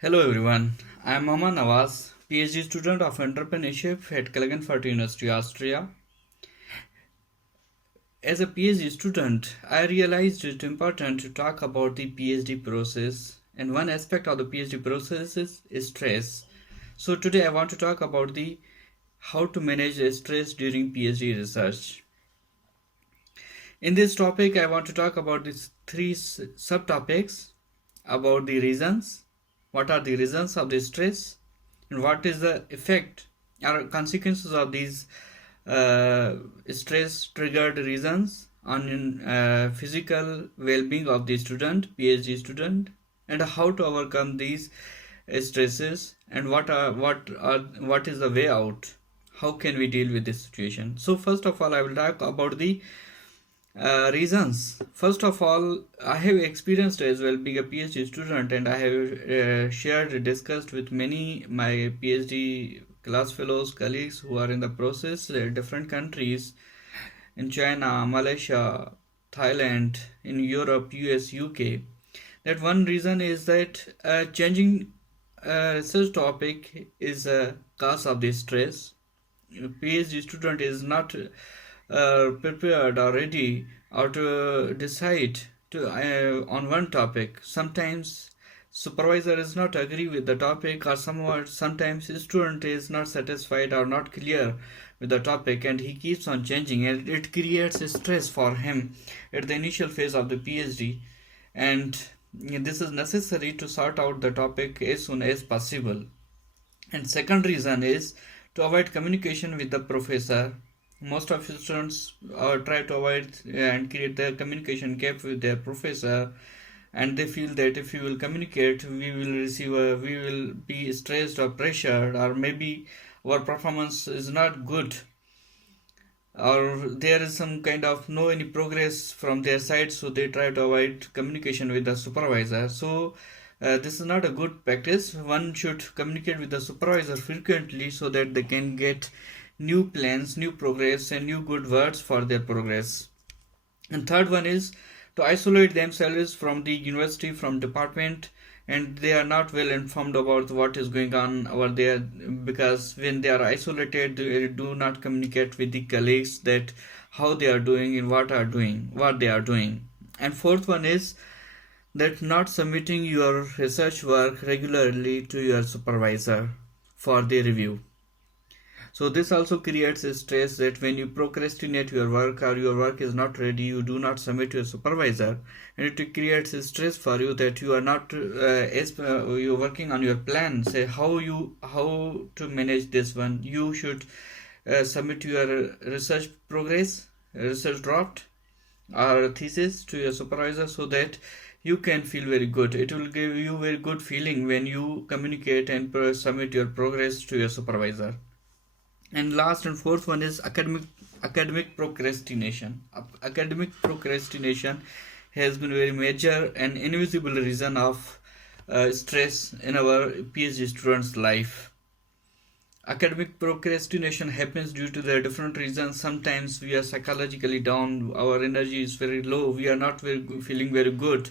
Hello everyone, I am Aman Nawaz, PhD student of entrepreneurship at Klagenfurt University, Austria. As a PhD student, I realized it important to talk about the PhD process, and one aspect of the PhD process is stress. So today I want to talk about the how to manage stress during PhD research. In this topic, I want to talk about these three subtopics about the reasons, what are the reasons of the stress, and what is the effect or consequences of these stress triggered reasons on physical well-being of the student, PhD student, and how to overcome these stresses and what is the way out. How can we deal with this situation? So first of all, I will talk about the reasons. First of all, I have experienced as well being a PhD student, and I have discussed with many my PhD class fellows, colleagues who are in the process in different countries in China, Malaysia, Thailand, in Europe, US, UK. That one reason is that changing research topic is a cause of this stress. PhD student is not prepared or ready or to decide to on one topic. Sometimes supervisor is not agree with the topic, or sometimes student is not satisfied or not clear with the topic, and he keeps on changing, and it creates a stress for him at the initial phase of the PhD. And this is necessary to sort out the topic as soon as possible. And second reason is to avoid communication with the professor. Most of the students try to avoid and create the communication gap with their professor, and they feel that if we will communicate, we will be stressed or pressured, or maybe our performance is not good, or there is some kind of no any progress from their side, so they try to avoid communication with the supervisor. So this is not a good practice. One should communicate with the supervisor frequently so that they can get new plans, new progress, and new good words for their progress. And third one is to isolate themselves from the university, from department, and they are not well informed about what is going on over there, because when they are isolated, they do not communicate with the colleagues that how they are doing and what they are doing. And fourth one is that not submitting your research work regularly to your supervisor for the review. So this also creates a stress that when you procrastinate your work or your work is not ready, you do not submit to your supervisor, and it creates a stress for you that you are not you're working on your plan. Say how to manage this one. You should submit your research progress, research draft, or thesis to your supervisor so that you can feel very good. It will give you very good feeling when you communicate and submit your progress to your supervisor. And last and fourth one is academic procrastination. Academic procrastination has been very major and invisible reason of stress in our PhD students' life. Academic procrastination happens due to the different reasons. Sometimes we are psychologically down, our energy is very low, we are not feeling very good,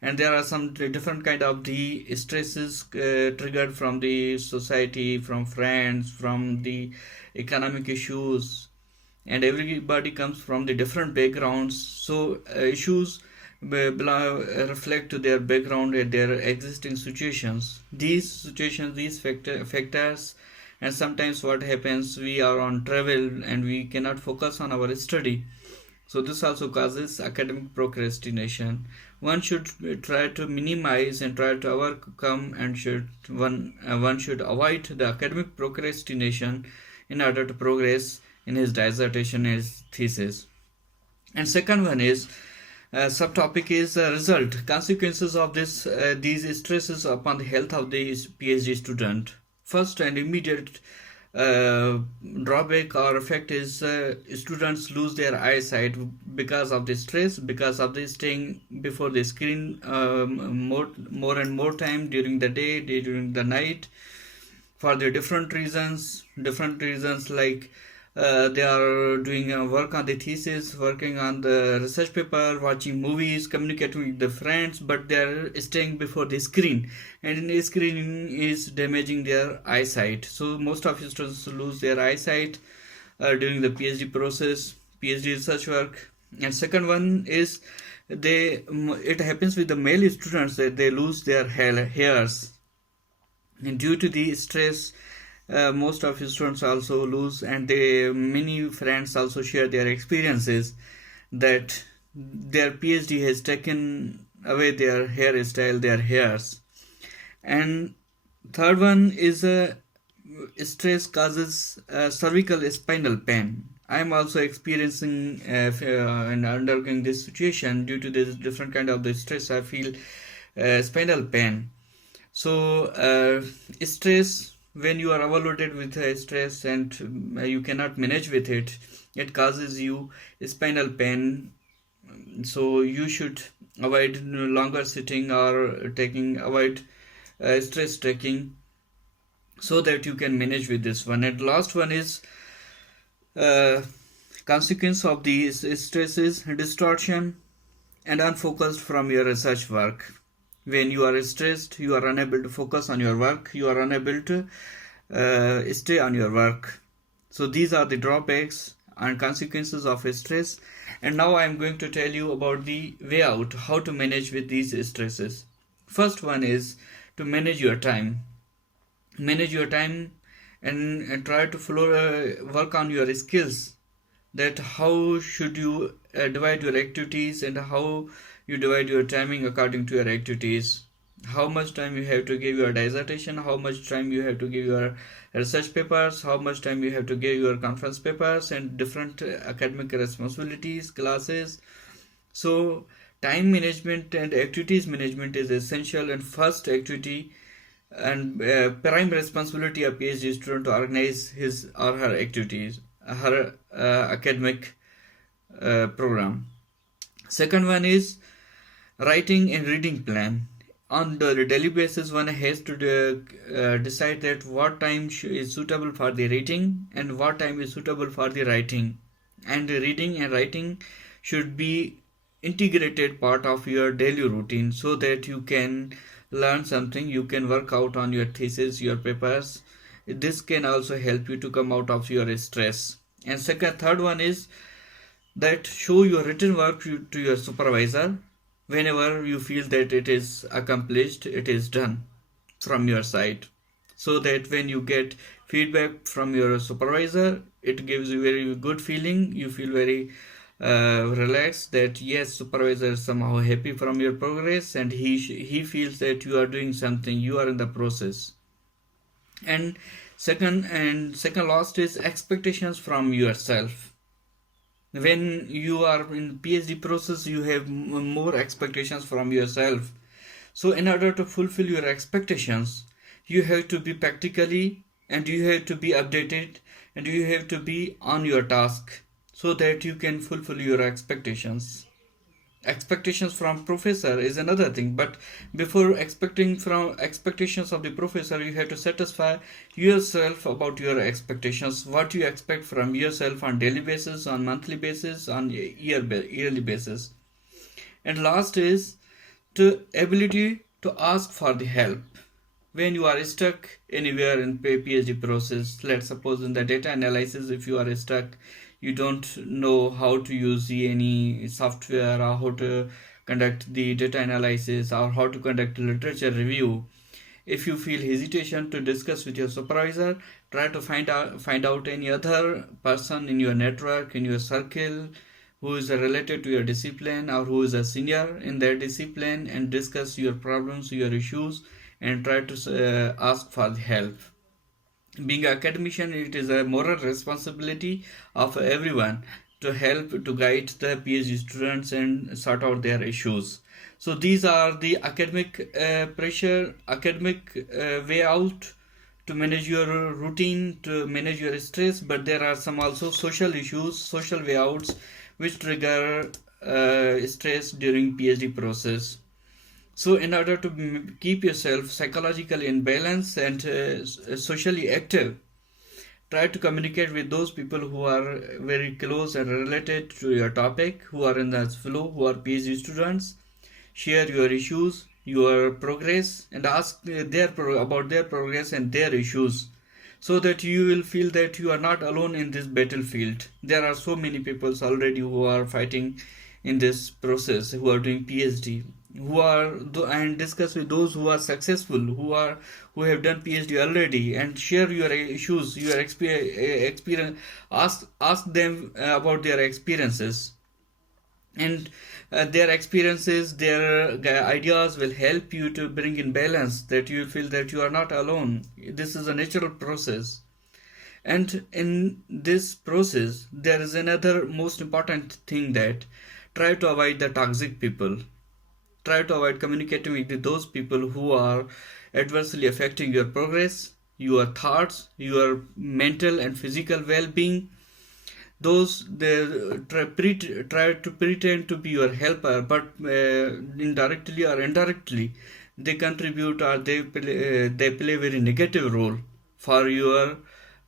and there are some different kind of the stresses triggered from the society, from friends, from the economic issues, and everybody comes from the different backgrounds. So issues reflect to their background and their existing situations. These factors, and sometimes what happens, we are on travel and we cannot focus on our study, so this also causes academic procrastination. One should try to minimize and try to overcome, and one should avoid the academic procrastination in order to progress in his dissertation and his thesis. And second one is subtopic is result consequences of these stresses upon the health of the PhD student. First and immediate drawback or effect is students lose their eyesight because of the stress, because of the staying before the screen more and more time during the during the night, for the different reasons like They are doing work on the thesis, working on the research paper, watching movies, communicating with the friends, but they are staying before the screen, and the screen is damaging their eyesight. So most of students lose their eyesight during the PhD process, PhD research work. And second one is it happens with the male students that they lose their hairs, and due to the stress, most of students also lose, and many friends also share their experiences that their PhD has taken away their hairstyle, their hairs. And third one is stress causes cervical spinal pain. I am also experiencing and undergoing this situation due to this different kind of the stress. I feel spinal pain. So stress, when you are overloaded with stress and you cannot manage with it, it causes you spinal pain. So you should avoid longer sitting or avoid stress taking, so that you can manage with this one. And last one is uh, consequence of these stresses: distortion and unfocused from your research work. When you are stressed, you are unable to focus on your work, you are unable to stay on your work. So these are the drawbacks and consequences of stress. And now I am going to tell you about the way out, how to manage with these stresses. First one is to manage your time. Manage your time and try to work on your skills, that how should you divide your activities and how you divide your timing according to your activities. How much time you have to give your dissertation, how much time you have to give your research papers, how much time you have to give your conference papers and different academic responsibilities, classes. So time management and activities management is essential, and first activity and prime responsibility of PhD student to organize his or her activities, her academic program. Second one is writing and reading plan. On the daily basis, one has to decide that what time is suitable for the reading and what time is suitable for the writing. And the reading and writing should be integrated part of your daily routine, so that you can learn something, you can work out on your thesis, your papers. This can also help you to come out of your stress. And third one is that show your written work to your supervisor. Whenever you feel that it is accomplished, it is done from your side, so that when you get feedback from your supervisor, it gives you very good feeling. You feel very relaxed that yes, supervisor is somehow happy from your progress, and he feels that you are doing something, you are in the process. And second last is expectations from yourself. When you are in PhD process, you have more expectations from yourself. So in order to fulfill your expectations, you have to be practically, and you have to be updated, and you have to be on your task, so that you can fulfill your expectations. Expectations from professor is another thing, but before expecting from expectations of the professor, you have to satisfy yourself about your expectations, what you expect from yourself on daily basis, on monthly basis, on yearly basis. And last is to ability to ask for the help. When you are stuck anywhere in PhD process, let's suppose in the data analysis, if you are stuck, you don't know how to use any software, or how to conduct the data analysis, or how to conduct literature review. If you feel hesitation to discuss with your supervisor, try to find out any other person in your network, in your circle, who is related to your discipline or who is a senior in their discipline, and discuss your problems, your issues, and try to ask for the help. Being an academician, it is a moral responsibility of everyone to help to guide the PhD students and sort out their issues. So these are the academic pressure, academic way out to manage your routine, to manage your stress. But there are some also social issues, social way outs, which trigger stress during PhD process. So in order to keep yourself psychologically in balance and socially active, Try to communicate with those people who are very close and related to your topic, who are in the flow, who are PhD students. Share your issues, your progress, and ask about their progress and their issues, so that you will feel that you are not alone in this battlefield. There are so many people already who are fighting in this process, who are doing PhD, and discuss with those who are successful, who have done PhD already, and share your issues, your experience. Ask them about their experiences, and their experiences, their ideas will help you to bring in balance, that you feel that you are not alone. This is a natural process. And in this process, there is another most important thing, that try to avoid the toxic people. Try to avoid communicating with those people who are adversely affecting your progress, your thoughts, your mental and physical well-being. Those they try to pretend to be your helper, but indirectly or indirectly they contribute, or they play very negative role for your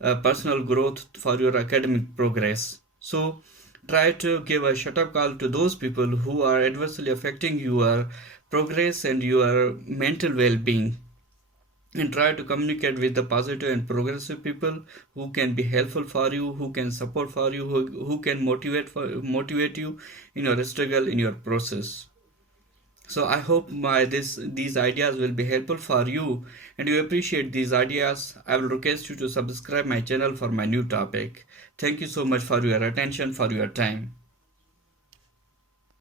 personal growth, for your academic progress. So try to give a shut up call to those people who are adversely affecting your progress and your mental well-being, and try to communicate with the positive and progressive people who can be helpful for you, who can support for you, who can motivate you in your struggle, in your process. So I hope these ideas will be helpful for you, and you appreciate these ideas. I will request you to subscribe my channel for my new topic. Thank you so much for your attention, for your time.